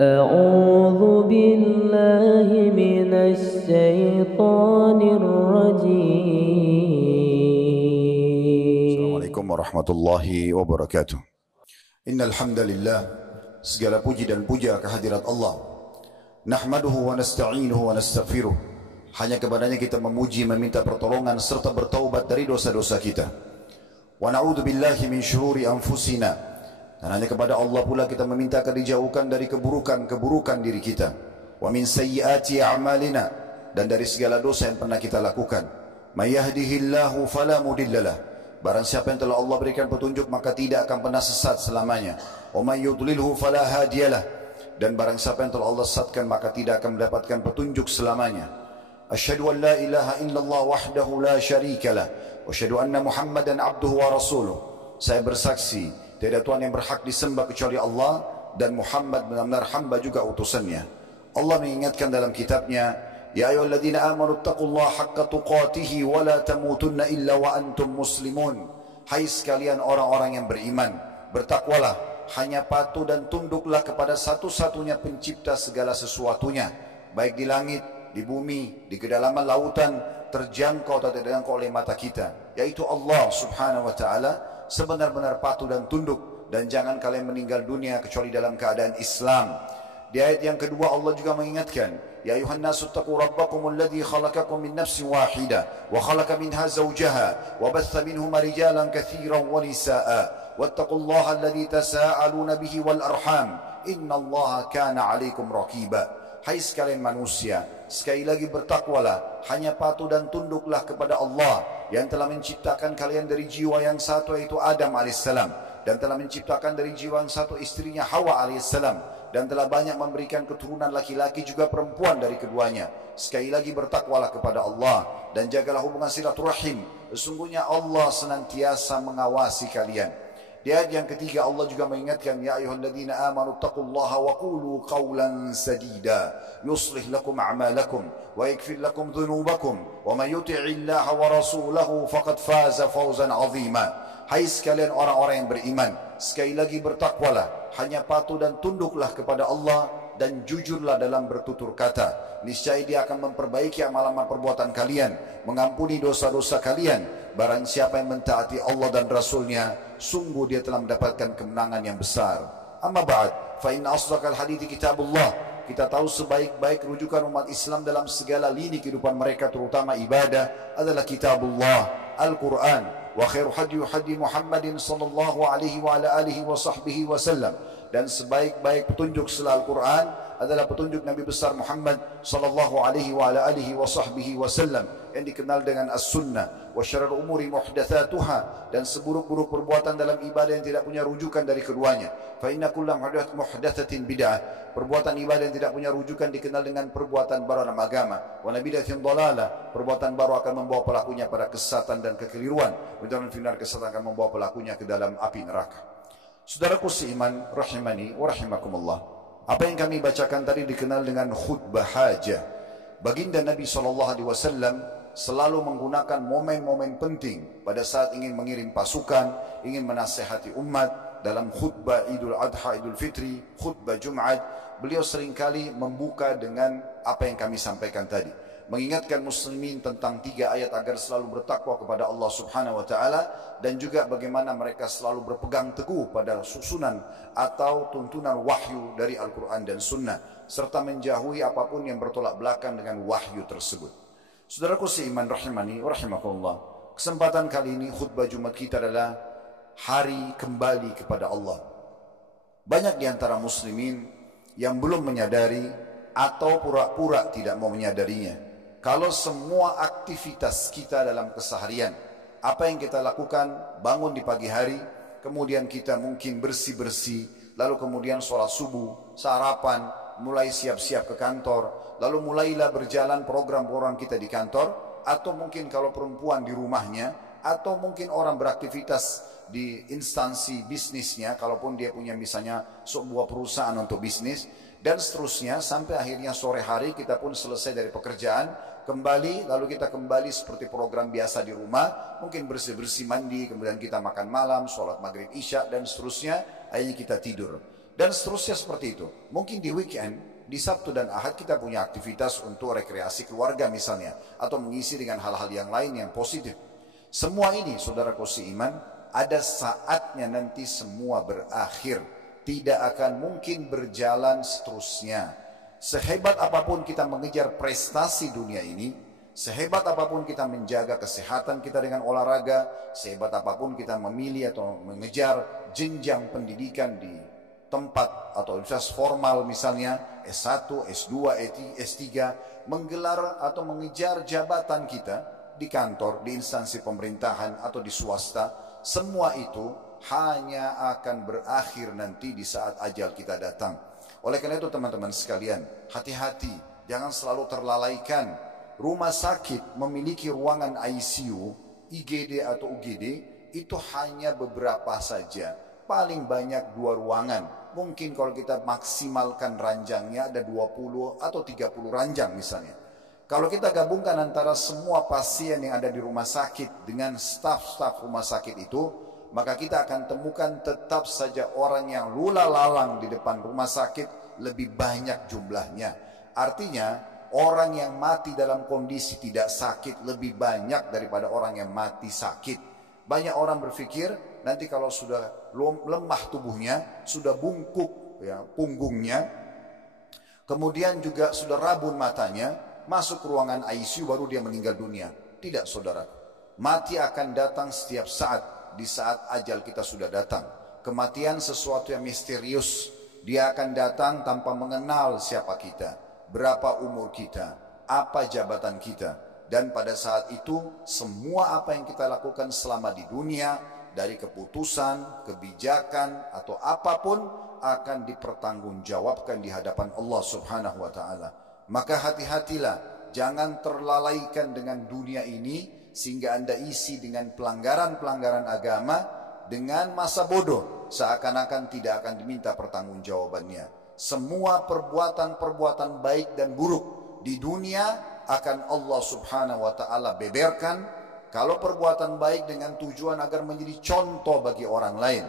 أعوذ بالله من الشيطان الرجيم. Assalamualaikum warahmatullahi wabarakatuh. Innal hamdalillah, segala puji dan puja kehadirat Allah. Nahmaduhu wa nasta'inuhu wa nastaghfiruh. Hanya kepadanya kita memuji, meminta pertolongan serta bertaubat dari dosa-dosa kita. Wa na'udzu billahi min syururi anfusina. Dan hanya kepada Allah pula kita meminta dijauhkan dari keburukan-keburukan diri kita. Wa min sayyiati a'malina, dan dari segala dosa yang pernah kita lakukan. May yahdihillahu fala mudhillalah. Barang siapa yang telah Allah berikan petunjuk maka tidak akan pernah sesat selamanya. Wa may yudlilhu fala hadiyalah. Dan barang siapa yang telah Allah sesatkan maka tidak akan mendapatkan petunjuk selamanya. Asyhadu an la ilaha illallah wahdahu la syarikalah wa asyhadu anna Muhammadan abduhu wa rasuluh. Saya bersaksi tiada Tuhan yang berhak disembah kecuali Allah, dan Muhammad benar-benar hamba juga utusannya. Allah mengingatkan dalam kitabnya, ya ayyuhalladzina amanu taqullaha haqqa tuqatih wa la tamutunna illa wa antum muslimun. Hai sekalian orang-orang yang beriman, bertakwalah, hanya patuh dan tunduklah kepada satu-satunya pencipta segala sesuatunya, baik di langit, di bumi, di kedalaman lautan, terjangkau atau tidak terjangkau oleh mata kita, yaitu Allah subhanahu wa ta'ala. Sebenar-benar patuh dan tunduk, dan jangan kalian meninggal dunia kecuali dalam keadaan Islam. Di ayat yang kedua Allah juga mengingatkan, ya ayuhan nasu taqu rabbakumul ladzi khalaqakum min nafsin wahidah wa khalaqa minha zawjaha wa batha minhuma rijalan katsiran wa nisaa'a wattaqullaha alladzi tasaaluna bihi wal arham innallaha kana 'alaikum raqiba. Hai sekalian manusia, sekali lagi bertakwalah, hanya patuh dan tunduklah kepada Allah yang telah menciptakan kalian dari jiwa yang satu, yaitu Adam alaihissalam, dan telah menciptakan dari jiwa yang satu istrinya Hawa alaihissalam, dan telah banyak memberikan keturunan laki-laki juga perempuan dari keduanya. Sekali lagi bertakwalah kepada Allah dan jagalah hubungan silaturahim. Sesungguhnya Allah senantiasa mengawasi kalian. Di ayat yang ketiga Allah juga mengingatkan, ya ayyuhalladzina amanu taqullaha wa qulu qawlan sadida yuslih lakum a'malakum wa yaghfir lakum dhunubakum wa may yuti'illaha wa rasulahu faqad faza fawzan 'azima. Hai sekalian orang-orang yang beriman, sekali lagi bertakwalah, hanya patuh dan tunduklah kepada Allah, dan jujurlah dalam bertutur kata. Niscaya Dia akan memperbaiki amalan perbuatan kalian, mengampuni dosa-dosa kalian. Barang siapa yang mentaati Allah dan Rasulnya, sungguh dia telah mendapatkan kemenangan yang besar. Amma ba'd, fa inna asdaqal hadithi kitabullah. Kita tahu sebaik-baik rujukan umat Islam dalam segala lini kehidupan mereka, terutama ibadah, adalah kitabullah, Al-Quran. Wa khairu hadi Muhammadin sallallahu alaihi wa ala alihi wa sahbihi wa sallam. Dan sebaik-baik petunjuk setelah Al-Quran adalah petunjuk Nabi besar Muhammad sallallahu alaihi wa ala alihi wa sahbihi wa sallam, yang dikenal dengan as-sunnah. Wa syarrul umuri muhdatsatuha, dan seburuk-buruk perbuatan dalam ibadah yang tidak punya rujukan dari keduanya. Fa inna kullu muhdatsatin bid'ah. Perbuatan ibadah yang tidak punya rujukan dikenal dengan perbuatan baru dalam agama. Wa bid'atin dhalalah. Perbuatan baru akan membawa pelakunya pada kesesatan dan kekeliruan. Dan final kesesatan akan membawa pelakunya ke dalam api neraka. Saudaraku seiman rahimani wa rahimakumullah, apa yang kami bacakan tadi dikenal dengan khutbah hajah. Baginda Nabi SAW selalu menggunakan momen-momen penting pada saat ingin mengirim pasukan, ingin menasihati umat. Dalam khutbah Idul Adha, Idul Fitri, khutbah Jumat, beliau seringkali membuka dengan apa yang kami sampaikan tadi, mengingatkan muslimin tentang 3 ayat agar selalu bertakwa kepada Allah subhanahu wa ta'ala, dan juga bagaimana mereka selalu berpegang teguh pada susunan atau tuntunan wahyu dari Al-Quran dan Sunnah, serta menjauhi apapun yang bertolak belakang dengan wahyu tersebut. Saudaraku seiman rahimani wa rahimakumullah, kesempatan kali ini khutbah Jumat kita adalah hari kembali kepada Allah. Banyak di antara muslimin yang belum menyadari atau pura-pura tidak mau menyadarinya, kalau semua aktivitas kita dalam keseharian, apa yang kita lakukan, bangun di pagi hari, kemudian kita mungkin bersih-bersih, lalu kemudian sholat subuh, sarapan, mulai siap-siap ke kantor, lalu mulailah berjalan program-program kita di kantor, atau mungkin kalau perempuan di rumahnya, atau mungkin orang beraktivitas di instansi bisnisnya, kalaupun dia punya misalnya sebuah perusahaan untuk bisnis, dan seterusnya, sampai akhirnya sore hari kita pun selesai dari pekerjaan, kembali, lalu kita kembali seperti program biasa di rumah, mungkin bersih-bersih mandi, kemudian kita makan malam, sholat maghrib isya, dan seterusnya, akhirnya kita tidur. Dan seterusnya seperti itu. Mungkin di weekend, di Sabtu dan Ahad kita punya aktivitas untuk rekreasi keluarga misalnya. Atau mengisi dengan hal-hal yang lain yang positif. Semua ini, saudaraku seiman, ada saatnya nanti semua berakhir. Tidak akan mungkin berjalan seterusnya. Sehebat apapun kita mengejar prestasi dunia ini, sehebat apapun kita menjaga kesehatan kita dengan olahraga, sehebat apapun kita memilih atau mengejar jenjang pendidikan di tempat atau universitas formal misalnya, S1, S2, S3, menggelar atau mengejar jabatan kita di kantor, di instansi pemerintahan atau di swasta, semua itu hanya akan berakhir nanti di saat ajal kita datang. Oleh karena itu teman-teman sekalian, hati-hati, jangan selalu terlalaikan. Rumah sakit memiliki ruangan ICU, IGD atau UGD, itu hanya beberapa saja. Paling banyak 2 ruangan. Mungkin kalau kita maksimalkan ranjangnya ada 20 atau 30 ranjang misalnya. Kalau kita gabungkan antara semua pasien yang ada di rumah sakit dengan staf-staf rumah sakit itu, maka kita akan temukan tetap saja orang yang lula lalang di depan rumah sakit lebih banyak jumlahnya. Artinya orang yang mati dalam kondisi tidak sakit lebih banyak daripada orang yang mati sakit. Banyak orang berpikir nanti kalau sudah lemah tubuhnya, sudah bungkuk ya, punggungnya, kemudian juga sudah rabun matanya, masuk ke ruangan ICU baru dia meninggal dunia. Tidak saudara, mati akan datang setiap saat. Di saat ajal kita sudah datang. Kematian sesuatu yang misterius. Dia akan datang tanpa mengenal siapa kita, berapa umur kita, apa jabatan kita. Dan pada saat itu semua apa yang kita lakukan selama di dunia, dari keputusan, kebijakan atau apapun, akan dipertanggungjawabkan di hadapan Allah Subhanahu wa ta'ala. Maka hati-hatilah, jangan terlalaikan dengan dunia ini sehingga Anda isi dengan pelanggaran-pelanggaran agama dengan masa bodoh, seakan-akan tidak akan diminta pertanggungjawabannya. Semua perbuatan-perbuatan baik dan buruk di dunia akan Allah Subhanahu wa ta'ala beberkan. Kalau perbuatan baik dengan tujuan agar menjadi contoh bagi orang lain,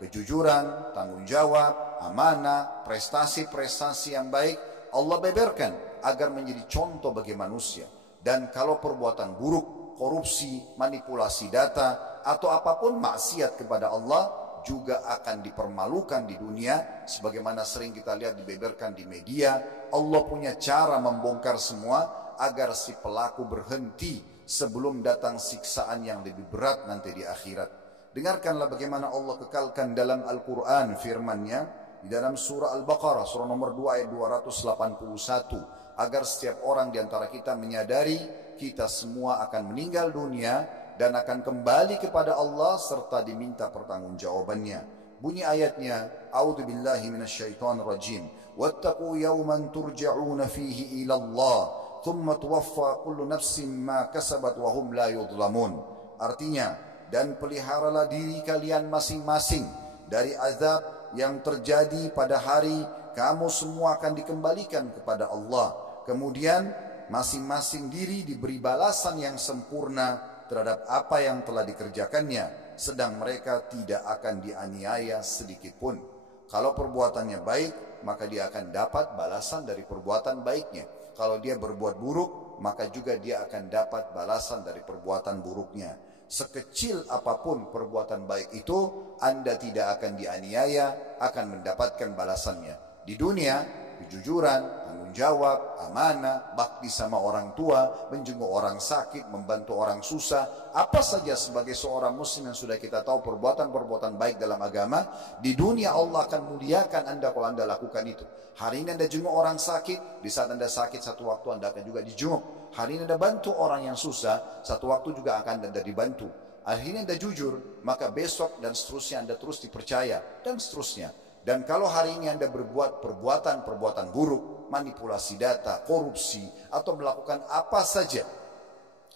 kejujuran, tanggung jawab, amanah, prestasi-prestasi yang baik, Allah beberkan agar menjadi contoh bagi manusia. Dan kalau perbuatan buruk, korupsi, manipulasi data, atau apapun maksiat kepada Allah, juga akan dipermalukan di dunia. Sebagaimana sering kita lihat dibeberkan di media, Allah punya cara membongkar semua agar si pelaku berhenti sebelum datang siksaan yang lebih berat nanti di akhirat. Dengarkanlah bagaimana Allah kekalkan dalam Al-Quran firman-Nya di dalam surah Al-Baqarah, surah nomor 2 ayat 281, agar setiap orang di antara kita menyadari kita semua akan meninggal dunia dan akan kembali kepada Allah serta diminta pertanggungjawabannya. Bunyi ayatnya, A'udzubillahi minasyaitonirrajim. Wattaqu yawman turja'una fihi ila Allah, thumma tuwaffa kullu nafsin ma kasabat wa hum la yudhlamun. Artinya, dan peliharalah diri kalian masing-masing dari azab yang terjadi pada hari kamu semua akan dikembalikan kepada Allah. Kemudian masing-masing diri diberi balasan yang sempurna terhadap apa yang telah dikerjakannya, sedang mereka tidak akan dianiaya sedikit pun. Kalau perbuatannya baik, maka dia akan dapat balasan dari perbuatan baiknya. Kalau dia berbuat buruk, maka juga dia akan dapat balasan dari perbuatan buruknya. Sekecil apapun perbuatan baik itu, Anda tidak akan dianiaya, akan mendapatkan balasannya. Di dunia, kejujuran, tanggung jawab, amanah, bakti sama orang tua, menjenguk orang sakit, membantu orang susah, apa saja sebagai seorang muslim yang sudah kita tahu perbuatan-perbuatan baik dalam agama, di dunia Allah akan muliakan Anda kalau Anda lakukan itu. Hari ini Anda jenguk orang sakit, di saat Anda sakit satu waktu Anda akan juga dijenguk. Hari ini Anda bantu orang yang susah, satu waktu juga akan Anda dibantu. Hari ini Anda jujur, maka besok dan seterusnya Anda terus dipercaya, dan seterusnya. Dan kalau hari ini Anda berbuat perbuatan-perbuatan buruk, manipulasi data, korupsi, atau melakukan apa saja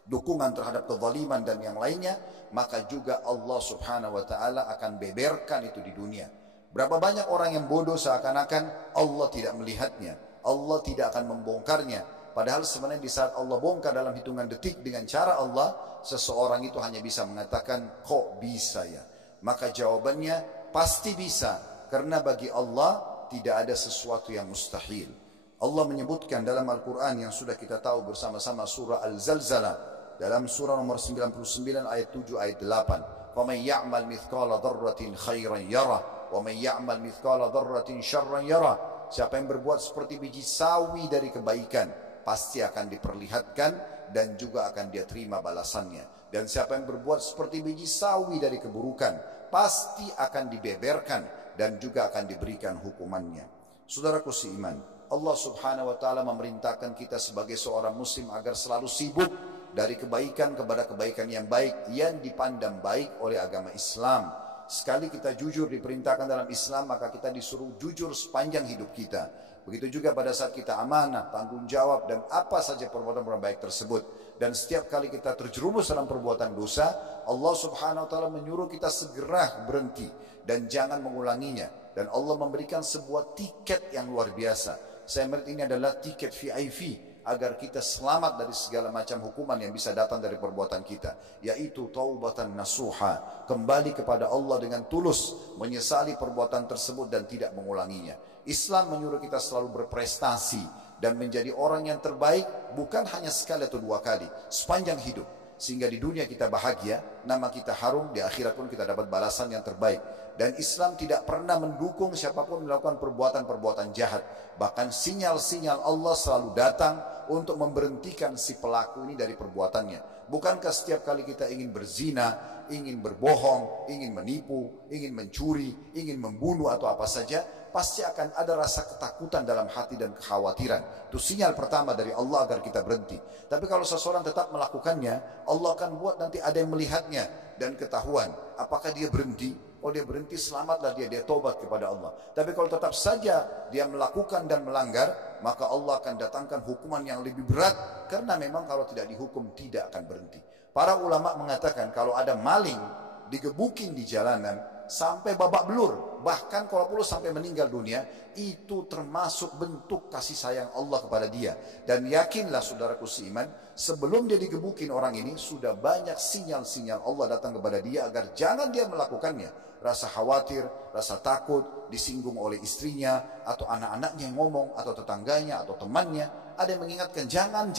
dukungan terhadap kezaliman dan yang lainnya, maka juga Allah Subhanahu wa ta'ala akan beberkan itu di dunia. Berapa banyak orang yang bodoh seakan-akan Allah tidak melihatnya, Allah tidak akan membongkarnya. Padahal sebenarnya di saat Allah bongkar dalam hitungan detik dengan cara Allah, seseorang itu hanya bisa mengatakan, kok bisa ya? Maka jawabannya pasti bisa. Karena bagi Allah tidak ada sesuatu yang mustahil. Allah menyebutkan dalam Al-Quran yang sudah kita tahu bersama-sama, surah Al-Zalzalah, dalam surah nomor 99 ayat 7 ayat 8. وَمَنْ يَعْمَلْ مِثْقَالَ ذَرَّةٍ خَيْرًا يَرَهُ وَمَنْ يَعْمَلْ مِثْقَالَ ذَرَّةٍ شَرًّا يَرَهُ. Siapa yang berbuat seperti biji sawi dari kebaikan, pasti akan diperlihatkan dan juga akan dia terima balasannya. Dan siapa yang berbuat seperti biji sawi dari keburukan, pasti akan dibeberkan dan juga akan diberikan hukumannya. Saudaraku seiman, Allah subhanahu wa ta'ala memerintahkan kita sebagai seorang muslim agar selalu sibuk dari kebaikan kepada kebaikan yang baik, yang dipandang baik oleh agama Islam. Sekali kita jujur diperintahkan dalam Islam, maka kita disuruh jujur sepanjang hidup kita. Begitu juga pada saat kita amanah, tanggung jawab, dan apa saja perbuatan-perbuatan baik tersebut. Dan setiap kali kita terjerumus dalam perbuatan dosa, Allah subhanahu wa ta'ala menyuruh kita segera berhenti dan jangan mengulanginya. Dan Allah memberikan sebuah tiket yang luar biasa. Saya melihat ini adalah tiket VIP agar kita selamat dari segala macam hukuman yang bisa datang dari perbuatan kita, yaitu taubatan nasuha, kembali kepada Allah dengan tulus, menyesali perbuatan tersebut dan tidak mengulanginya. Islam menyuruh kita selalu berprestasi dan menjadi orang yang terbaik, bukan hanya sekali atau dua kali, sepanjang hidup. Sehingga di dunia kita bahagia, nama kita harum, di akhirat pun kita dapat balasan yang terbaik. Dan Islam tidak pernah mendukung siapapun melakukan perbuatan-perbuatan jahat. Bahkan sinyal-sinyal Allah selalu datang untuk memberhentikan si pelaku ini dari perbuatannya. Bukankah setiap kali kita ingin berzina, ingin berbohong, ingin menipu, ingin mencuri, ingin membunuh atau apa saja, pasti akan ada rasa ketakutan dalam hati dan kekhawatiran. Itu sinyal pertama dari Allah agar kita berhenti. Tapi kalau seseorang tetap melakukannya, Allah akan buat nanti ada yang melihatnya dan ketahuan. Apakah dia berhenti? Oh, dia berhenti, selamatlah dia tobat kepada Allah. Tapi kalau tetap saja dia melakukan dan melanggar, maka Allah akan datangkan hukuman yang lebih berat. Karena memang kalau tidak dihukum tidak akan berhenti. Para ulama mengatakan kalau ada maling digebukin di jalanan sampai babak belur, bahkan kalau perlu sampai meninggal dunia, itu termasuk bentuk kasih sayang Allah kepada dia. Dan yakinlah saudaraku seiman, sebelum dia digebukin orang ini, sudah banyak sinyal-sinyal Allah datang kepada dia agar jangan dia melakukannya. Rasa khawatir, rasa takut, disinggung oleh istrinya, atau anak-anaknya yang ngomong, atau tetangganya, atau temannya, ada yang mengingatkan, jangan.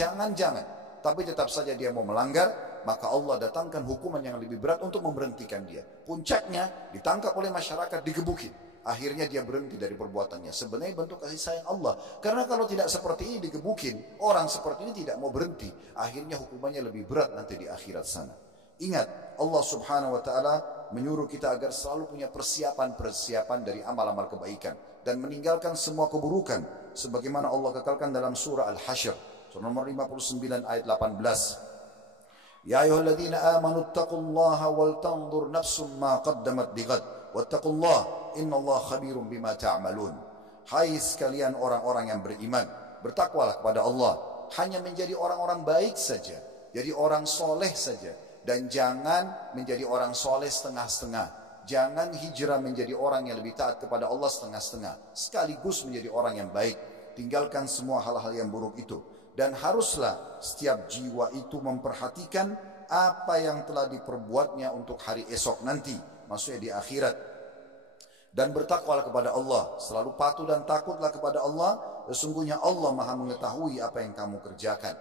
Tapi tetap saja dia mau melanggar, maka Allah datangkan hukuman yang lebih berat untuk memberhentikan dia. Puncaknya ditangkap oleh masyarakat, digebukin. Akhirnya dia berhenti dari perbuatannya. Sebenarnya bentuk kasih sayang Allah. Karena kalau tidak seperti ini digebukin, orang seperti ini tidak mau berhenti. Akhirnya hukumannya lebih berat nanti di akhirat sana. Ingat, Allah subhanahu wa ta'ala menyuruh kita agar selalu punya persiapan dari amal-amal kebaikan. Dan meninggalkan semua keburukan. Sebagaimana Allah kekalkan dalam surah Al-Hashr. Surah nomor 59 ayat 18. Ya ayyuhalladzina amanu taqullaha wal tanzur nafsum ma qaddamat lighad wattaqullaha innallaha khabirum bima ta'malun. Hai sekalian orang-orang yang beriman, bertakwalah kepada Allah, hanya menjadi orang-orang baik saja, jadi orang soleh saja, dan jangan menjadi orang soleh setengah-setengah. Jangan hijrah menjadi orang yang lebih taat kepada Allah setengah-setengah, sekaligus menjadi orang yang baik. Tinggalkan semua hal-hal yang buruk itu. Dan haruslah setiap jiwa itu memperhatikan apa yang telah diperbuatnya untuk hari esok nanti, maksudnya di akhirat. Dan bertakwalah kepada Allah, selalu patuh dan takutlah kepada Allah. Sesungguhnya Allah Maha mengetahui apa yang kamu kerjakan.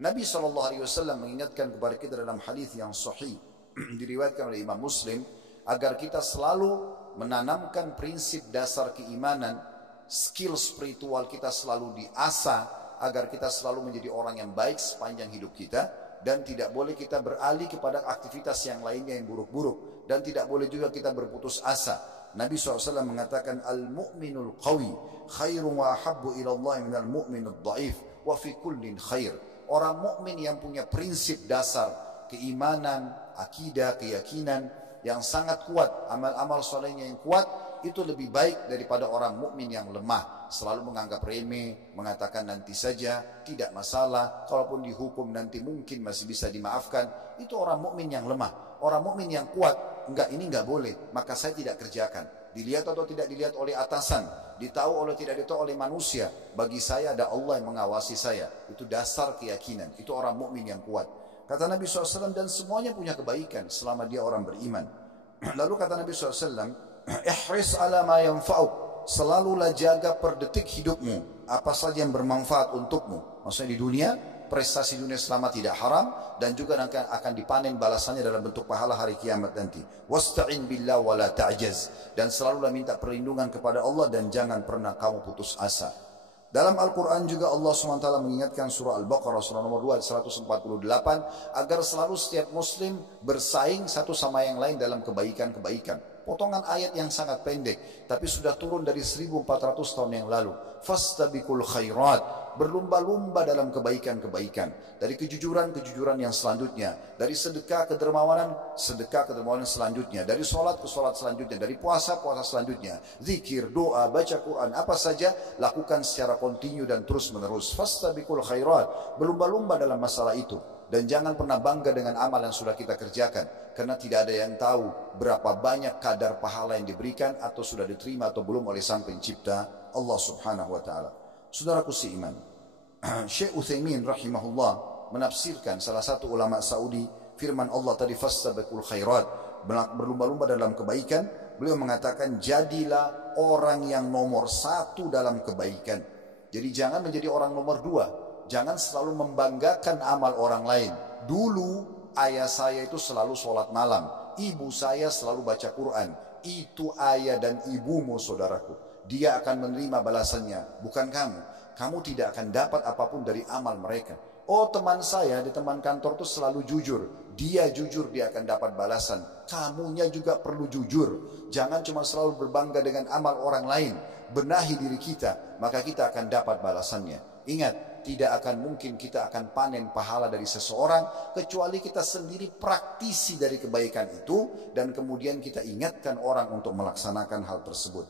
Nabi SAW mengingatkan kepada kita dalam hadis yang sahih diriwayatkan oleh Imam Muslim, agar kita selalu menanamkan prinsip dasar keimanan, skill spiritual kita selalu diasah, agar kita selalu menjadi orang yang baik sepanjang hidup kita. Dan tidak boleh kita beralih kepada aktivitas yang lainnya yang buruk-buruk. Dan tidak boleh juga kita berputus asa. Nabi SAW mengatakan, Al-mu'minul qawi khairun wa ahabbu ilallahi minal mu'minul dhaif wa fi kullin khair. Orang mukmin yang punya prinsip dasar keimanan, akidah, keyakinan yang sangat kuat, amal-amal solehnya yang kuat, itu lebih baik daripada orang mukmin yang lemah, selalu menganggap remeh, mengatakan nanti saja, tidak masalah, kalaupun dihukum nanti mungkin masih bisa dimaafkan. Itu orang mukmin yang lemah. Orang mukmin yang kuat, enggak, ini enggak boleh, maka saya tidak kerjakan. Dilihat atau tidak dilihat oleh atasan, ditahu atau tidak ditahu oleh manusia, bagi saya ada Allah yang mengawasi saya. Itu dasar keyakinan, itu orang mukmin yang kuat. Kata Nabi SAW, dan semuanya punya kebaikan selama dia orang beriman. Lalu kata Nabi SAW, Ihris ala ma yanfa'uk, selalulah jaga per detik hidupmu apa saja yang bermanfaat untukmu. Maksudnya di dunia, prestasi dunia selama tidak haram, dan juga akan dipanen balasannya dalam bentuk pahala hari kiamat nanti. Wasta'in billah wa la ta'jaz, dan selalulah minta perlindungan kepada Allah dan jangan pernah kamu putus asa. Dalam Al-Quran juga Allah SWT mengingatkan surah Al-Baqarah surah nomor 2 148 agar selalu setiap muslim bersaing satu sama yang lain dalam kebaikan-kebaikan. Potongan ayat yang sangat pendek tapi sudah turun dari 1400 tahun yang lalu. Fastabiqul khairat, berlumba-lumba dalam kebaikan-kebaikan. Dari kejujuran-kejujuran yang selanjutnya, dari sedekah ke dermawanan selanjutnya, dari sholat ke sholat selanjutnya, dari puasa-puasa selanjutnya, zikir, doa, baca Quran, apa saja lakukan secara kontinu dan terus menerus. Fastabiqul khairat, berlumba-lumba dalam masalah itu. Dan jangan pernah bangga dengan amal yang sudah kita kerjakan, karena tidak ada yang tahu berapa banyak kadar pahala yang diberikan atau sudah diterima atau belum oleh Sang Pencipta Allah Subhanahu wa taala. Saudaraku seiman, Syekh Utsaimin rahimahullah menafsirkan salah satu ulama Saudi firman Allah tadi fastabiqul khairat, berlumba-lumba dalam kebaikan. Beliau mengatakan jadilah orang yang nomor satu dalam kebaikan. Jadi jangan menjadi orang nomor dua. Jangan selalu membanggakan amal orang lain. Dulu ayah saya itu selalu sholat malam, ibu saya selalu baca Quran. Itu ayah dan ibumu, saudaraku. Dia akan menerima balasannya, bukan kamu. Kamu tidak akan dapat apapun dari amal mereka. Oh, teman saya di teman kantor itu selalu jujur. Dia jujur, dia akan dapat balasan. Kamunya juga perlu jujur. Jangan cuma selalu berbangga dengan amal orang lain. Benahi diri kita, maka kita akan dapat balasannya. Ingat, tidak akan mungkin kita akan panen pahala dari seseorang kecuali kita sendiri praktisi dari kebaikan itu dan kemudian kita ingatkan orang untuk melaksanakan hal tersebut.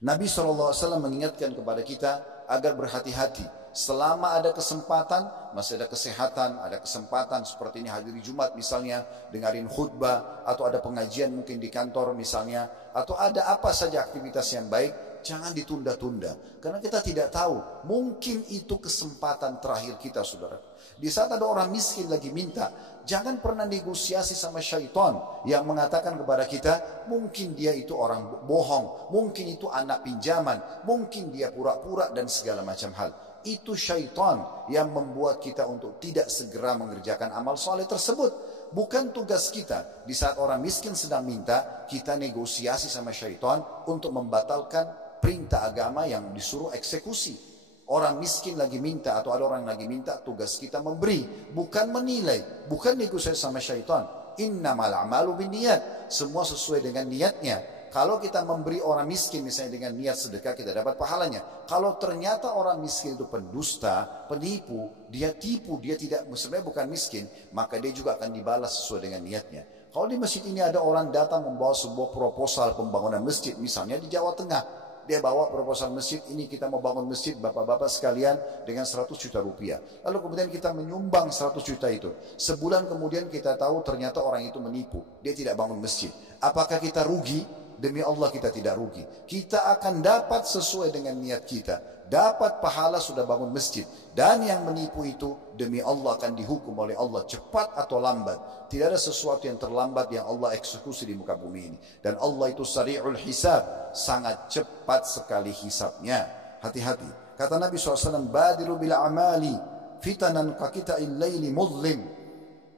Nabi SAW mengingatkan kepada kita agar berhati-hati. Selama ada kesempatan, masih ada kesehatan, ada kesempatan seperti ini hadiri Jumat misalnya, dengarin khutbah, atau ada pengajian mungkin di kantor misalnya, atau ada apa saja aktivitas yang baik, jangan ditunda-tunda. Karena kita tidak tahu, mungkin itu kesempatan terakhir kita, saudara. Di saat ada orang miskin lagi minta, jangan pernah negosiasi sama syaitan yang mengatakan kepada kita, mungkin dia itu orang bohong, mungkin itu anak pinjaman, mungkin dia pura-pura dan segala macam hal. Itu syaitan yang membuat kita untuk tidak segera mengerjakan amal soleh tersebut. Bukan tugas kita di saat orang miskin sedang minta, kita negosiasi sama syaitan untuk membatalkan perintah agama yang disuruh eksekusi. Orang miskin lagi minta atau ada orang lagi minta, tugas kita memberi, bukan menilai, bukan negosiasi sama syaitan. Innamal a'malu binniyat, semua sesuai dengan niatnya. Kalau kita memberi orang miskin misalnya dengan niat sedekah, kita dapat pahalanya. Kalau ternyata orang miskin itu pendusta, penipu, dia tipu, dia tidak, sebenarnya bukan miskin, maka dia juga akan dibalas sesuai dengan niatnya. Kalau di masjid ini ada orang datang membawa sebuah proposal pembangunan masjid, misalnya di Jawa Tengah, dia bawa proposal masjid, ini kita mau bangun masjid bapak-bapak sekalian dengan 100 juta rupiah. Lalu kemudian kita menyumbang 100 juta itu. Sebulan kemudian kita tahu ternyata orang itu menipu, dia tidak bangun masjid. Apakah kita rugi? Demi Allah kita tidak rugi. Kita akan dapat sesuai dengan niat kita. Dapat pahala sudah bangun masjid. Dan yang menipu itu demi Allah akan dihukum oleh Allah cepat atau lambat. Tidak ada sesuatu yang terlambat yang Allah eksekusi di muka bumi ini. Dan Allah itu sari'ul hisab. Sangat cepat sekali hisabnya. Hati-hati. Kata Nabi SAW, Badiru bil amali fitanan kakita'il layli mudlim.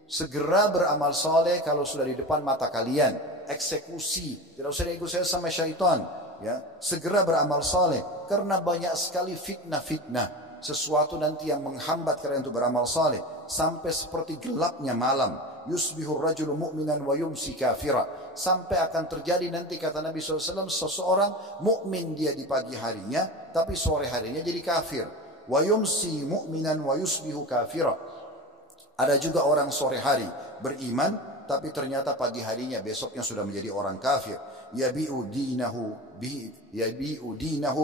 Segera beramal soleh kalau sudah di depan mata kalian. Eksekusi, tidak usah negosiasi sama syaitan, ya. Segera beramal soleh karena banyak sekali fitnah-fitnah, sesuatu nanti yang menghambat kalian untuk beramal soleh sampai seperti gelapnya malam. Yusbihur rajulu mu'minan wa yumsi kafira, sampai akan terjadi nanti kata Nabi SAW, seseorang mukmin dia di pagi harinya tapi sore harinya jadi kafir. Wa yumsi mu'minan wa yusbihu kafira. Ada juga orang sore hari beriman tapi ternyata pagi harinya besoknya sudah menjadi orang kafir. Yabi'u dinahu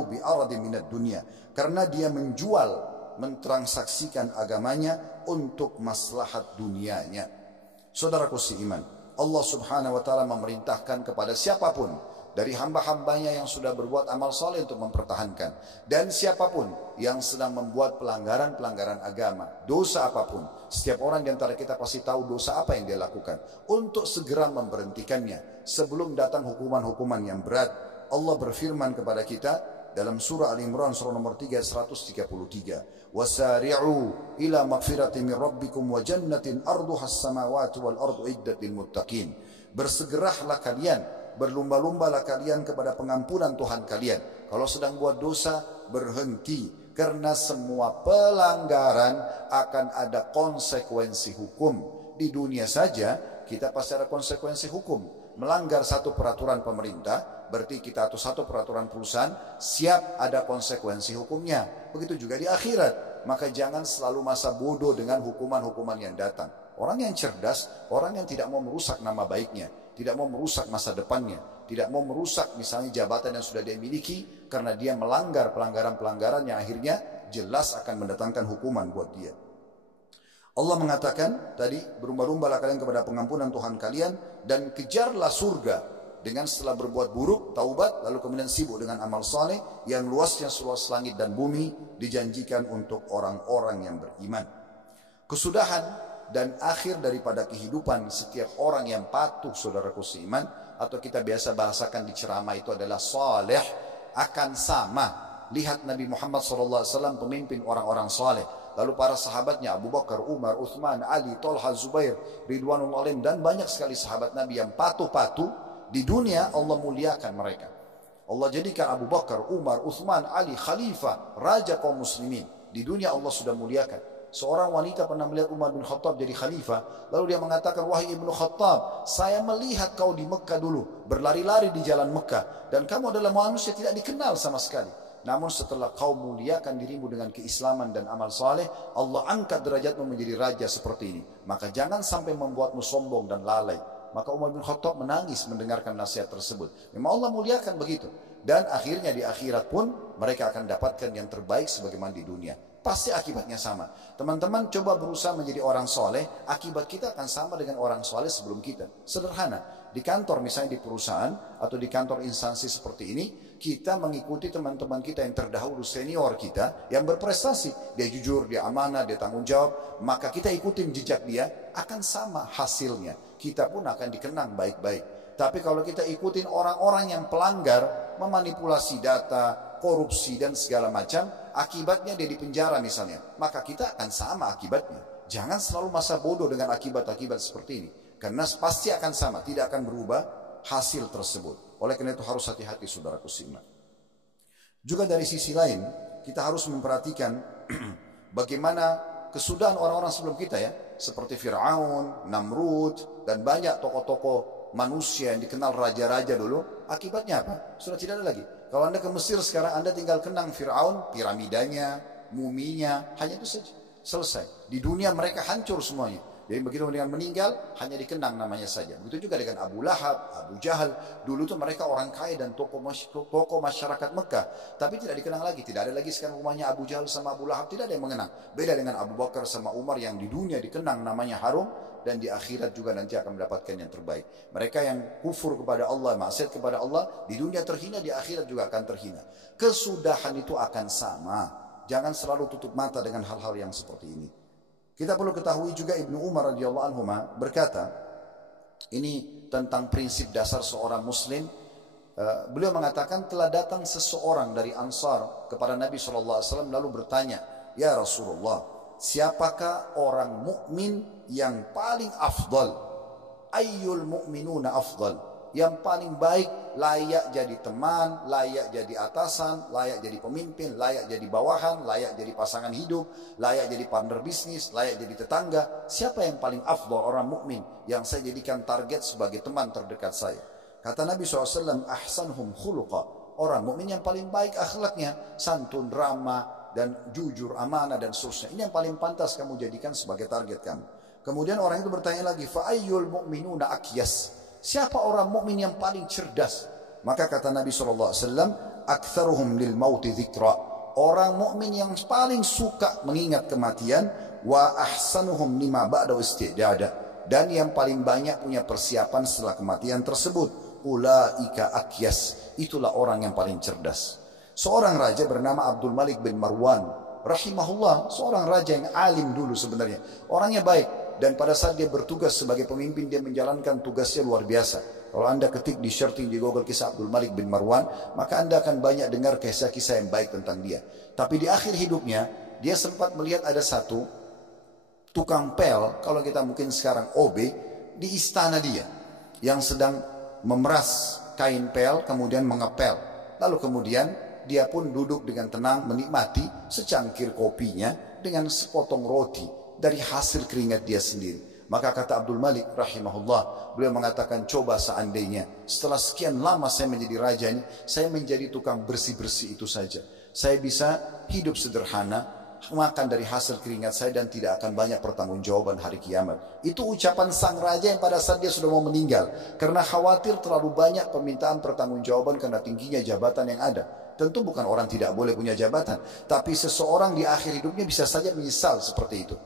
bi aradin minad dunya, karena dia menjual, mentransaksikan agamanya untuk maslahat dunianya. Saudaraku seiman, Allah Subhanahu wa taala memerintahkan kepada siapapun dari hamba-hambanya yang sudah berbuat amal soleh untuk mempertahankan. Dan siapapun yang sedang membuat pelanggaran-pelanggaran agama, dosa apapun, setiap orang di antara kita pasti tahu dosa apa yang dia lakukan, untuk segera memberhentikannya sebelum datang hukuman-hukuman yang berat. Allah berfirman kepada kita dalam surah Al-Imran surah nomor 3 133, wasari'u ila magfirati min rabbikum wa jannatin arduhas samawati wal ardu iddat lil muttaqin. Bersegeralah kalian, berlumba-lumbalah kalian kepada pengampunan Tuhan kalian. Kalau sedang buat dosa, berhenti, karena semua pelanggaran akan ada konsekuensi hukum. Di dunia saja kita pasti ada konsekuensi hukum. Melanggar satu peraturan pemerintah, berarti kita atau satu peraturan perusahaan, siap ada konsekuensi hukumnya. Begitu juga di akhirat. Maka jangan selalu masa bodoh dengan hukuman-hukuman yang datang. Orang yang cerdas, orang yang tidak mau merusak nama baiknya, tidak mau merusak masa depannya, tidak mau merusak misalnya jabatan yang sudah dia miliki, karena dia melanggar pelanggaran-pelanggaran yang akhirnya jelas akan mendatangkan hukuman buat dia. Allah mengatakan tadi, berlumba-lumbalah kalian kepada pengampunan Tuhan kalian, dan kejarlah surga dengan setelah berbuat buruk, taubat, lalu kemudian sibuk dengan amal saleh yang luasnya seluas langit dan bumi, dijanjikan untuk orang-orang yang beriman. Kesudahan dan akhir daripada kehidupan setiap orang yang patuh, saudaraku seiman, atau kita biasa bahasakan di ceramah itu adalah saleh, akan sama. Lihat Nabi Muhammad SAW pemimpin orang-orang saleh. Lalu para sahabatnya Abu Bakar, Umar, Uthman, Ali, Talha, Zubair, Ridwanul Alim, dan banyak sekali sahabat Nabi yang patuh-patuh. Di dunia Allah muliakan mereka. Allah jadikan Abu Bakar, Umar, Uthman, Ali khalifah, raja kaum muslimin. Di dunia Allah sudah muliakan. Seorang wanita pernah melihat Umar bin Khattab jadi khalifah. Lalu dia mengatakan, wahai Ibnu Khattab, saya melihat kau di Mekah dulu, berlari-lari di jalan Mekah, dan kamu adalah manusia tidak dikenal sama sekali. Namun setelah kau muliakan dirimu dengan keislaman dan amal saleh, Allah angkat derajatmu menjadi raja seperti ini. Maka jangan sampai membuatmu sombong dan lalai. Maka Umar bin Khattab menangis mendengarkan nasihat tersebut. Memang Allah muliakan begitu. Dan akhirnya di akhirat pun mereka akan dapatkan yang terbaik sebagaimana di dunia. Pasti akibatnya sama. Teman-teman coba berusaha menjadi orang soleh, akibat kita akan sama dengan orang soleh sebelum kita. Sederhana. Di kantor misalnya, di perusahaan atau di kantor instansi seperti ini, kita mengikuti teman-teman kita yang terdahulu, senior kita yang berprestasi. Dia jujur, dia amanah, dia tanggung jawab. Maka kita ikutin jejak dia, akan sama hasilnya. Kita pun akan dikenang baik-baik. Tapi kalau kita ikutin orang-orang yang pelanggar, memanipulasi data, korupsi dan segala macam, akibatnya dia dipenjara misalnya, maka kita akan sama akibatnya. Jangan selalu masa bodoh dengan akibat-akibat seperti ini, karena pasti akan sama, tidak akan berubah hasil tersebut. Oleh karena itu harus hati-hati, saudaraku seiman. Juga dari sisi lain, kita harus memperhatikan bagaimana kesudahan orang-orang sebelum kita ya, seperti Fir'aun, Namrud, dan banyak tokoh-tokoh manusia yang dikenal raja-raja dulu. Akibatnya apa? Sudah tidak ada lagi. Kalau Anda ke Mesir sekarang, Anda tinggal kenang Fir'aun, piramidanya, muminya, hanya itu saja. Selesai. Di dunia mereka hancur semuanya. Jadi begitu dengan meninggal, hanya dikenang namanya saja. Begitu juga dengan Abu Lahab, Abu Jahal. Dulu itu mereka orang kaya dan tokoh masyarakat Mekah. Tapi tidak dikenang lagi. Tidak ada lagi sekarang rumahnya Abu Jahal sama Abu Lahab. Tidak ada yang mengenang. Beda dengan Abu Bakar sama Umar yang di dunia dikenang namanya harum. Dan di akhirat juga nanti akan mendapatkan yang terbaik. Mereka yang kufur kepada Allah, maksiat kepada Allah, di dunia terhina, di akhirat juga akan terhina. Kesudahan itu akan sama. Jangan selalu tutup mata dengan hal-hal yang seperti ini. Kita perlu ketahui juga Ibnu Umar radhiyallahu anhu berkata, ini tentang prinsip dasar seorang muslim. Beliau mengatakan, telah datang seseorang dari Ansar kepada Nabi SAW lalu bertanya, ya Rasulullah, siapakah orang mukmin yang paling afdal? Ayyul mu'minuna afdal? Yang paling baik, layak jadi teman, layak jadi atasan, layak jadi pemimpin, layak jadi bawahan, layak jadi pasangan hidup, layak jadi partner bisnis, layak jadi tetangga. Siapa yang paling afdal orang mukmin yang saya jadikan target sebagai teman terdekat saya? Kata Nabi SAW, ahsanhum khuluqa. Orang mukmin yang paling baik akhlaknya, santun, ramah, dan jujur, amanah, dan seterusnya. Ini yang paling pantas kamu jadikan sebagai target kamu. Kemudian orang itu bertanya lagi, fa'ayyul mu'minuna akyas? Siapa orang mukmin yang paling cerdas? Maka kata Nabi SAW, aktsaruhum lil mauti dzikra. Orang mukmin yang paling suka mengingat kematian, wa ahsanuhum lima ba'da istidada. Dan yang paling banyak punya persiapan setelah kematian tersebut. ulaika akyas, itulah orang yang paling cerdas. Seorang raja bernama Abdul Malik bin Marwan rahimahullah, seorang raja yang alim dulu sebenarnya, orangnya baik, dan pada saat dia bertugas sebagai pemimpin dia menjalankan tugasnya luar biasa. Kalau anda ketik di searching di Google kisah Abdul Malik bin Marwan, maka anda akan banyak dengar kisah-kisah yang baik tentang dia. Tapi di akhir hidupnya dia sempat melihat ada satu tukang pel, kalau kita mungkin sekarang OB, di istana dia yang sedang memeras kain pel kemudian mengepel. Lalu kemudian dia pun duduk dengan tenang menikmati secangkir kopinya dengan sepotong roti dari hasil keringat dia sendiri. Maka kata Abdul Malik rahimahullah, beliau mengatakan, coba seandainya setelah sekian lama saya menjadi raja ini, saya menjadi tukang bersih-bersih itu saja. Saya bisa hidup sederhana, makan dari hasil keringat saya dan tidak akan banyak pertanggungjawaban hari kiamat. Itu ucapan sang raja yang pada saat dia sudah mau meninggal, karena khawatir terlalu banyak permintaan pertanggungjawaban karena tingginya jabatan yang ada. Tentu bukan orang tidak boleh punya jabatan, tapi seseorang di akhir hidupnya bisa saja menyesal seperti itu.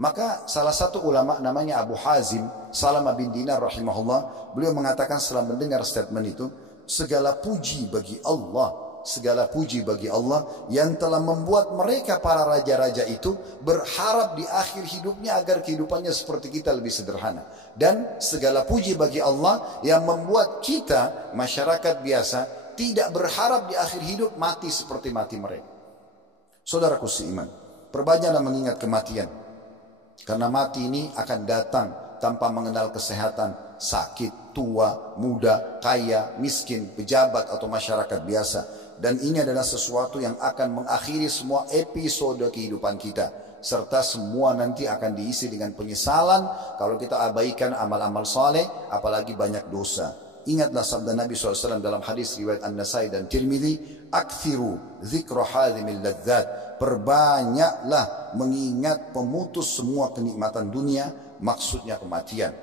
Maka salah satu ulama namanya Abu Hazim Salamah bin Dinar rahimahullah, beliau mengatakan setelah mendengar statement itu, segala puji bagi Allah, segala puji bagi Allah yang telah membuat mereka para raja-raja itu berharap di akhir hidupnya agar kehidupannya seperti kita lebih sederhana. Dan segala puji bagi Allah yang membuat kita masyarakat biasa tidak berharap di akhir hidup mati seperti mati mereka. Saudaraku seiman, perbanyaklah mengingat kematian. Karena mati ini akan datang tanpa mengenal kesehatan, sakit, tua, muda, kaya, miskin, pejabat atau masyarakat biasa. Dan ini adalah sesuatu yang akan mengakhiri semua episode kehidupan kita. Serta semua nanti akan diisi dengan penyesalan kalau kita abaikan amal-amal saleh, apalagi banyak dosa. Ingatlah sabda Nabi SAW dalam hadis riwayat An-Nasai dan Tirmidzi, "Aktsiru dzikra hadhimil ladzat." Perbanyaklah mengingat pemutus semua kenikmatan dunia, maksudnya kematian.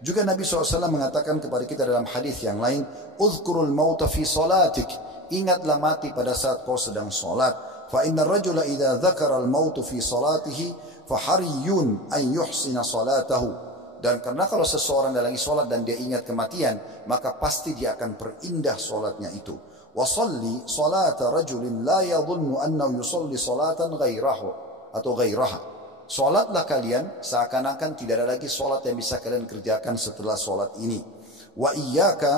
Juga Nabi SAW mengatakan kepada kita dalam hadis yang lain, "Uzkurul mauta fi salatik." Ingatlah mati pada saat kau sedang salat. Fa inna rajula idza dzakara al-maut fi salatihi fa hariyun an yuhsina salatahu. Dan karena kalau seseorang lagi salat dan dia ingat kematian, maka pasti dia akan perindah salatnya itu. Wa shalli salata rajulin la yadhunnu annahu yusalli salatan ghairahu atau ghairaha. Salatlah kalian seakan-akan tidak ada lagi salat yang bisa kalian kerjakan setelah salat ini. Wa iyyaka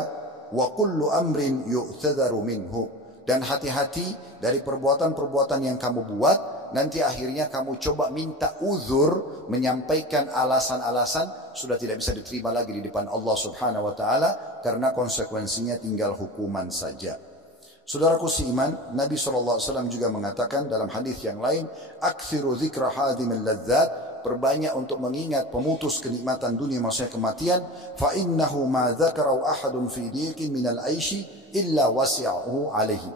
wa kullu amrin yu'tadharu minhu. Dan hati-hati dari perbuatan-perbuatan yang kamu buat, nanti akhirnya kamu coba minta uzur, menyampaikan alasan-alasan, sudah tidak bisa diterima lagi di depan Allah Subhanahu wa taala, karena konsekuensinya tinggal hukuman saja. Saudaraku seiman, Nabi SAW juga mengatakan dalam hadis yang lain, "Aktsiru dzikra hadhimil ladzat." Perbanyak untuk mengingat pemutus kenikmatan dunia, maksudnya kematian. Fa innahu ma dzakara ahadun fi diqin minal aishi illa wasi'ahu alaihi.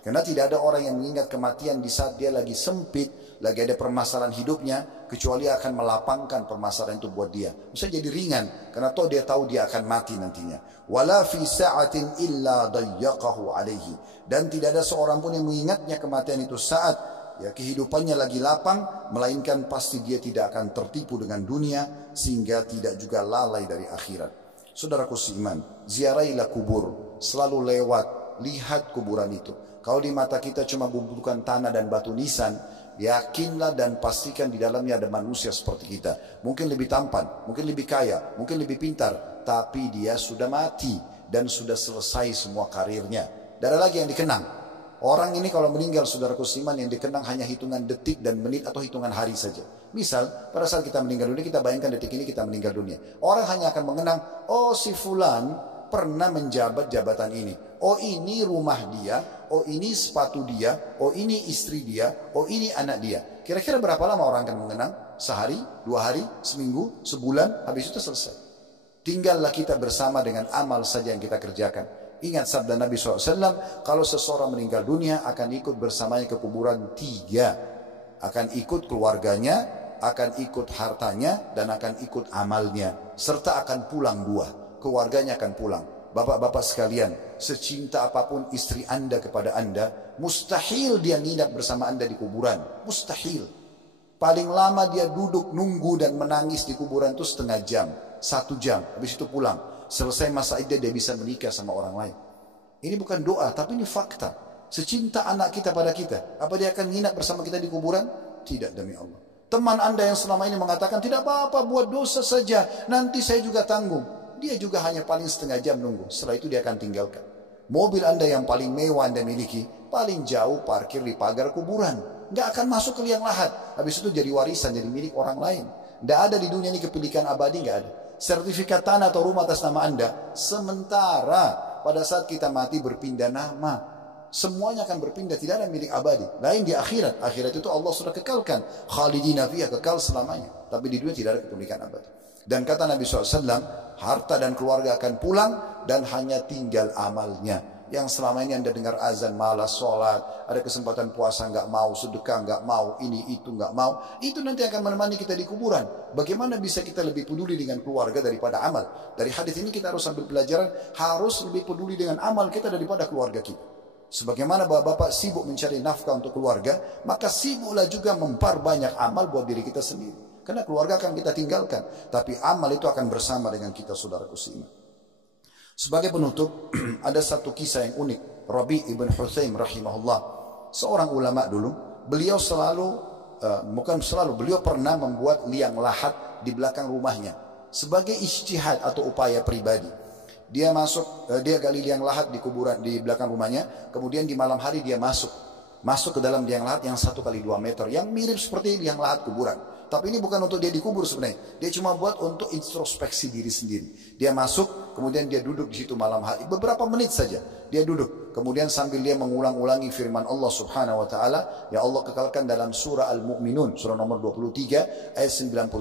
Karena tidak ada orang yang mengingat kematian di saat dia lagi sempit, lagi ada permasalahan hidupnya, kecuali akan melapangkan permasalahan itu buat dia. Bisa jadi ringan, karena toh dia tahu dia akan mati nantinya. Wala fi sa'atin illa dayyaqahu alaihi. Dan tidak ada seorang pun yang mengingatnya kematian itu saat ya kehidupannya lagi lapang, melainkan pasti dia tidak akan tertipu dengan dunia, sehingga tidak juga lalai dari akhirat. Saudaraku seiman, ziarailah kubur, selalu lewat, lihat kuburan itu. Kalau di mata kita cuma gundukan tanah dan batu nisan, yakinlah dan pastikan di dalamnya ada manusia seperti kita. Mungkin lebih tampan, mungkin lebih kaya, mungkin lebih pintar, tapi dia sudah mati dan sudah selesai semua karirnya. Tidak ada lagi yang dikenang. Orang ini kalau meninggal, saudaraku seiman, yang dikenang hanya hitungan detik dan menit atau hitungan hari saja. Misal, pada saat kita meninggal dunia, kita bayangkan detik ini kita meninggal dunia. Orang hanya akan mengenang, oh si fulan pernah menjabat jabatan ini. Oh ini rumah dia, oh ini sepatu dia, oh ini istri dia, oh ini anak dia. Kira-kira berapa lama orang akan mengenang? Sehari, 2 hari, seminggu, sebulan, habis itu selesai. Tinggallah kita bersama dengan amal saja yang kita kerjakan. Ingat sabda Nabi SAW, kalau seseorang meninggal dunia akan ikut bersamanya ke kuburan 3. Akan ikut keluarganya, akan ikut hartanya, dan akan ikut amalnya. Serta akan pulang 2. Keluarganya akan pulang. Bapak-bapak sekalian, secinta apapun istri anda kepada anda, mustahil dia nginap bersama anda di kuburan. Mustahil. Paling lama dia duduk nunggu dan menangis di kuburan itu setengah jam, 1 jam, habis itu pulang. selesai masa iddah dia bisa menikah sama orang lain. Ini bukan doa, tapi ini fakta. Secinta anak kita pada kita, apa dia akan nginap bersama kita di kuburan? Tidak, demi Allah. Teman Anda yang selama ini mengatakan tidak apa-apa, buat dosa saja, nanti saya juga tanggung. Dia juga hanya paling setengah jam nunggu, setelah itu dia akan tinggalkan. Mobil Anda yang paling mewah Anda miliki, paling jauh parkir di pagar kuburan, nggak akan masuk ke liang lahat. Habis itu jadi warisan, jadi milik orang lain. Nggak ada di dunia ini kepemilikan abadi, nggak ada. Sertifikat tanah atau rumah atas nama Anda sementara, pada saat kita mati berpindah nama. Semuanya akan berpindah, tidak ada milik abadi. Lain di akhirat. Akhirat itu Allah sudah kekalkan. Khalidina fiyah, kekal selamanya. Tapi di dunia tidak ada kepemilikan abadi. Dan kata Nabi SAW, harta dan keluarga akan pulang dan hanya tinggal amalnya. Yang selama ini Anda dengar azan, malas sholat, ada kesempatan puasa nggak mau, sedekah nggak mau, ini itu nggak mau, itu nanti akan menemani kita di kuburan. Bagaimana bisa kita lebih peduli dengan keluarga daripada amal? Dari hadis ini kita harus ambil pelajaran, harus lebih peduli dengan amal kita daripada keluarga kita. Sebagaimana bapak-bapak sibuk mencari nafkah untuk keluarga, maka sibuklah juga memperbanyak amal buat diri kita sendiri. Karena keluarga akan kita tinggalkan, tapi amal itu akan bersama dengan kita, saudaraku seiman. Sebagai penutup, ada satu kisah yang unik. Rabi' ibn Huthaim rahimahullah, seorang ulama dulu, beliau beliau pernah membuat liang lahat di belakang rumahnya sebagai ijtihad atau upaya pribadi. Dia gali liang lahat di kuburan di belakang rumahnya, kemudian di malam hari dia masuk ke dalam liang lahat yang 1 kali 2 meter, yang mirip seperti liang lahat kuburan. Tapi ini bukan untuk dia dikubur sebenarnya. Dia cuma buat untuk introspeksi diri sendiri. Dia masuk, kemudian dia duduk di situ malam hari. Beberapa menit saja dia duduk. Kemudian sambil dia mengulang-ulangi firman Allah Subhanahu wa taala, ya Allah kekalkan dalam surah Al-Mu'minun, surah nomor 23 ayat 99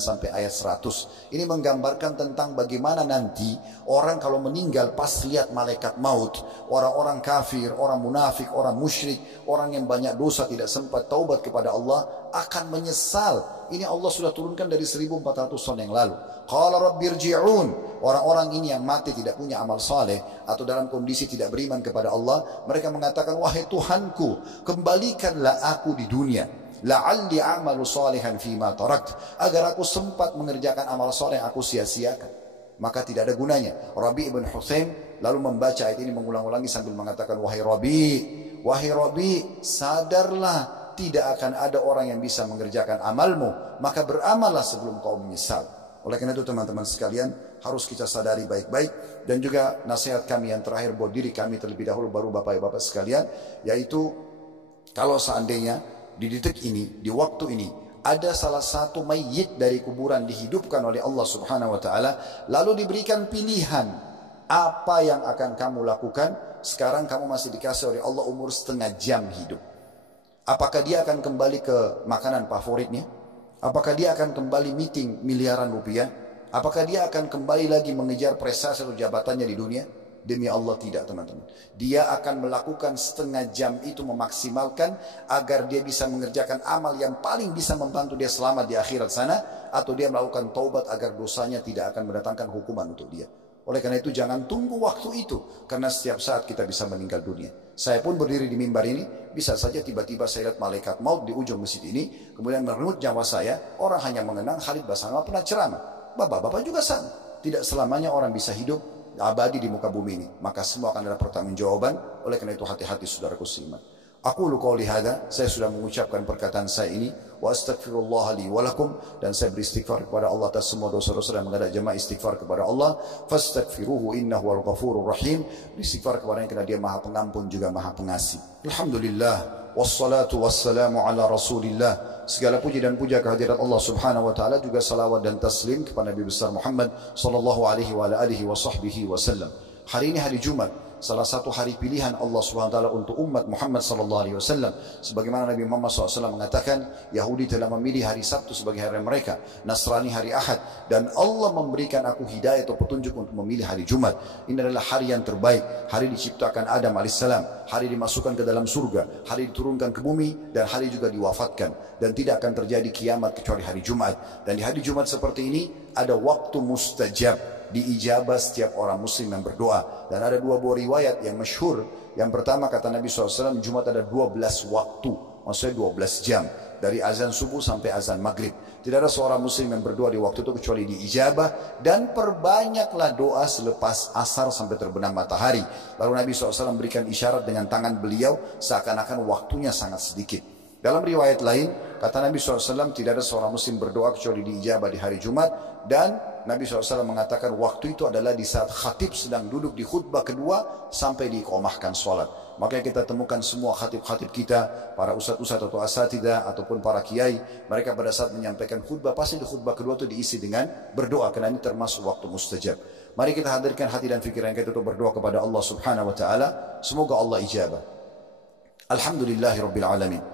sampai ayat 100. Ini menggambarkan tentang bagaimana nanti orang kalau meninggal pas lihat malaikat maut, orang-orang kafir, orang munafik, orang musyrik, orang yang banyak dosa tidak sempat taubat kepada Allah akan menyesal. Ini Allah sudah turunkan dari 1400 tahun yang lalu. Qala rabbirji'un. Orang-orang ini yang mati tidak punya amal saleh atau dalam kondisi tidak beriman kepada Allah, mereka mengatakan, wahai Tuhanku, kembalikanlah aku di dunia, la'alli a'malu salihan fima tarakt, agar aku sempat mengerjakan amal saleh yang aku sia-siakan. Maka tidak ada gunanya. Rabi' ibn Huthaim lalu membaca ayat ini mengulang-ulangi sambil mengatakan, wahai Rabi', sadarlah, tidak akan ada orang yang bisa mengerjakan amalmu, maka beramallah sebelum kau menyesal. Oleh karena itu teman-teman sekalian, harus kita sadari baik-baik. Dan juga nasihat kami yang terakhir buat diri kami terlebih dahulu, baru bapak-bapak sekalian, yaitu kalau seandainya di detik ini, di waktu ini, ada salah satu mayit dari kuburan dihidupkan oleh Allah Subhanahu wa taala, lalu diberikan pilihan apa yang akan kamu lakukan. Sekarang kamu masih dikasih oleh Allah umur setengah jam hidup. Apakah dia akan kembali ke makanan favoritnya? Apakah dia akan kembali meeting miliaran rupiah? Apakah dia akan kembali lagi mengejar prestasi atau jabatannya di dunia? Demi Allah tidak, teman-teman. Dia akan melakukan setengah jam itu memaksimalkan agar dia bisa mengerjakan amal yang paling bisa membantu dia selamat di akhirat sana, atau dia melakukan taubat agar dosanya tidak akan mendatangkan hukuman untuk dia. Oleh karena itu jangan tunggu waktu itu, karena setiap saat kita bisa meninggal dunia. Saya pun berdiri di mimbar ini, bisa saja tiba-tiba saya lihat malaikat maut di ujung masjid ini, kemudian merenggut nyawa saya. Orang hanya mengenang Khalid Basalamah pernah ceramah. Bapak-bapak juga sama. Tidak selamanya orang bisa hidup abadi di muka bumi ini, maka semua akan ada pertanggungjawaban. Oleh karena itu hati-hati saudaraku seiman. Aku qouli hadza, saya sudah mengucapkan perkataan saya ini, wa astaghfirullah li wa lakum, dan saya beristighfar kepada Allah atas semua dosa-dosa dan mengajak jemaah istighfar kepada Allah. Fastaghfiruhu innahu wal ghafurur rahim. Istighfar kepadanya karena dia Maha Pengampun juga Maha Pengasih. Alhamdulillah wassalatu wassalamu ala Rasulillah. Segala puji dan puja kehadirat Allah Subhanahu wa taala, juga salawat dan taslim kepada Nabi besar Muhammad sallallahu alaihi wa alihi wa sahbihi wasallam. Hari ini hari Jumat, salah satu hari pilihan Allah Subhanahu wa taala untuk umat Muhammad sallallahu alaihi wasallam. Sebagaimana Nabi Muhammad SAW mengatakan, Yahudi telah memilih hari Sabtu sebagai hari mereka, Nasrani hari Ahad, dan Allah memberikan aku hidayah atau petunjuk untuk memilih hari Jumat. Ini adalah hari yang terbaik, hari diciptakan Adam alaihissalam, hari dimasukkan ke dalam surga, hari diturunkan ke bumi, dan hari juga diwafatkan. Dan tidak akan terjadi kiamat kecuali hari Jumat. Dan di hari Jumat seperti ini ada waktu mustajab, diijabah setiap orang muslim yang berdoa. Dan ada dua buah riwayat yang masyhur. Yang pertama kata Nabi SAW, Jumat ada 12 waktu maksudnya 12 jam. Dari azan subuh sampai azan maghrib. Tidak ada seorang muslim yang berdoa di waktu itu kecuali diijabah. Dan perbanyaklah doa selepas asar sampai terbenam matahari. Lalu Nabi SAW berikan isyarat dengan tangan beliau seakan-akan waktunya sangat sedikit. Dalam riwayat lain, kata Nabi SAW, tidak ada seorang muslim berdoa kecuali diijabah di hari Jumat. Dan Nabi SAW mengatakan waktu itu adalah di saat khatib sedang duduk di khutbah kedua sampai diiqamahkan sholat. Makanya kita temukan semua khatib-khatib kita, para ustadz-ustadz atau asatidah ataupun para kiai, mereka pada saat menyampaikan khutbah, pasti di khutbah kedua itu diisi dengan berdoa, karena ini termasuk waktu mustajab. Mari kita hadirkan hati dan fikiran kita untuk berdoa kepada Allah Subhanahu wa taala, semoga Allah ijabah. Alhamdulillahirabbil alamin.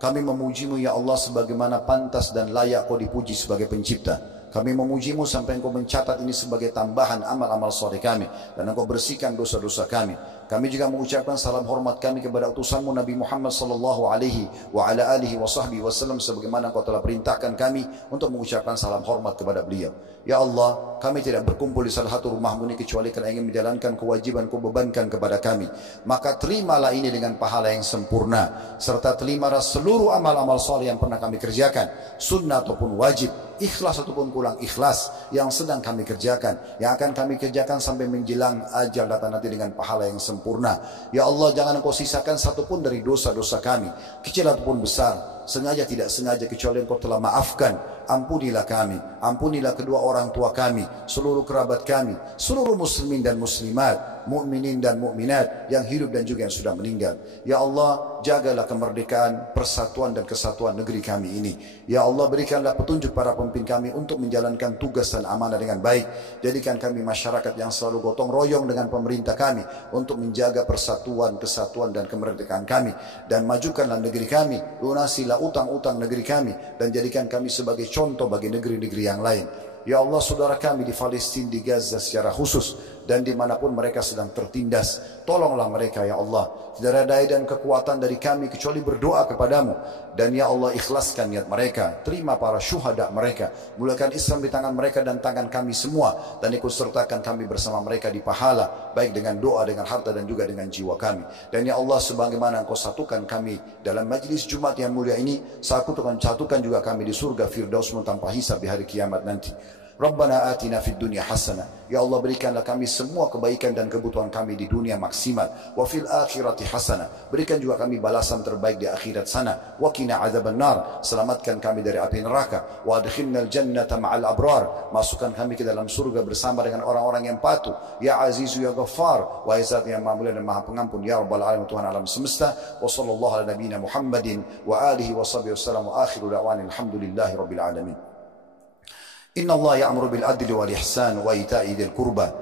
Kami memujimu ya Allah sebagaimana pantas dan layak kau dipuji sebagai pencipta. Kami memujimu sampai engkau mencatat ini sebagai tambahan amal-amal soleh kami. Dan engkau bersihkan dosa-dosa kami. Kami juga mengucapkan salam hormat kami kepada utusanmu Nabi Muhammad sallallahu alaihi wa ala alihi wa sahbihi wasallam sebagaimana engkau telah perintahkan kami untuk mengucapkan salam hormat kepada beliau. Ya Allah, kami tidak berkumpul di salah satu rumahmu ini kecuali karena ingin menjalankan kewajiban kau bebankan kepada kami. Maka terimalah ini dengan pahala yang sempurna. Serta terimalah seluruh amal-amal soleh yang pernah kami kerjakan. Sunnah ataupun wajib. Ikhlas ataupun kurang ikhlas yang sedang kami kerjakan, yang akan kami kerjakan sampai menjelang ajal datang nanti dengan pahala yang sempurna. Ya Allah, jangan engkau sisakan satupun dari dosa-dosa kami, kecil ataupun besar, sengaja tidak sengaja, kecuali engkau telah maafkan. Ampunilah kami, ampunilah kedua orang tua kami, seluruh kerabat kami, seluruh muslimin dan muslimat, mukminin dan mukminat yang hidup dan juga yang sudah meninggal. Ya Allah, jagalah kemerdekaan, persatuan dan kesatuan negeri kami ini. Ya Allah, berikanlah petunjuk para pemimpin kami untuk menjalankan tugas dan amanah dengan baik. Jadikan kami masyarakat yang selalu gotong royong dengan pemerintah kami untuk menjaga persatuan, kesatuan dan kemerdekaan kami. Dan majukanlah negeri kami, lunasilah utang-utang negeri kami, dan jadikan kami sebagai contoh bagi negeri-negeri yang lain. Ya Allah, saudara kami di Palestina, di Gaza secara khusus, dan dimanapun mereka sedang tertindas, tolonglah mereka ya Allah. Tidak ada daya dan kekuatan dari kami kecuali berdoa kepadamu. Dan ya Allah, ikhlaskan niat mereka, terima para syuhada mereka, mulakan Islam di tangan mereka dan tangan kami semua, dan ikut sertakan kami bersama mereka di pahala, baik dengan doa, dengan harta dan juga dengan jiwa kami. Dan ya Allah, sebagaimana engkau satukan kami dalam majlis Jumat yang mulia ini, satukan juga kami di surga Firdausmu tanpa hisab di hari kiamat nanti. Rabbana atina fid dunya hasanah. Ya Allah, berikanlah kami semua kebaikan dan kebutuhan kami di dunia maksimal. Wa fil akhirati hasanah. Berikan juga kami balasan terbaik di akhirat sana. Wa qina adzabannar. Selamatkan kami dari api neraka. Wa adkhilnal jannata ma'al abrar. Masukkan kami ke dalam surga bersama dengan orang-orang yang patuh. Ya Azizu ya Ghaffar. Wa Zat yang Maha Mulia dan Maha Pengampun. Ya Rabbal Alamin, Tuhan alam semesta. Wa sallallahu ala nabiyyina Muhammadin wa alihi wa sahbihi wasallam. Wa akhiru da'wana alhamdulillahi rabbil alamin. Inna Allah ya'muru bil adli wal ihsan wa ita'i dzil qurba.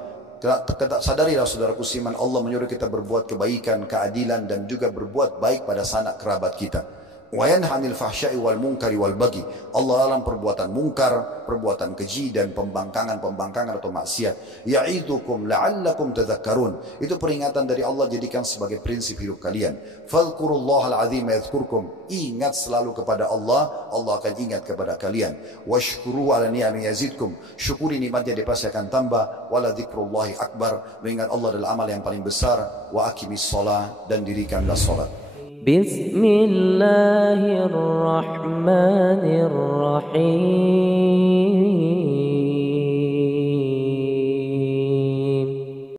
Sadarilah saudaraku siman, Allah menyuruh kita berbuat kebaikan, keadilan dan juga berbuat baik pada sanak kerabat kita. Wa yanha 'anil fahsya'i wal munkari wal baghi. Allah larang perbuatan mungkar, perbuatan keji dan pembangkangan atau maksiat. Ya'idzukum la'allakum tadhakkarun. Itu peringatan dari Allah, jadikan sebagai prinsip hidup kalian. Fadhkurullahal 'azima yadhkurkum. Ingat selalu kepada Allah, Allah akan ingat kepada kalian. Washkuru 'ala ni'ami yazidkum. Syukuri nikmatnya, dia pasti akan tambah. Wala dzikrullahi akbar. Mengingat Allah adalah amal yang paling besar. Wa aqimis shalah, dan dirikanlah salat. بسم الله الرحمن الرحيم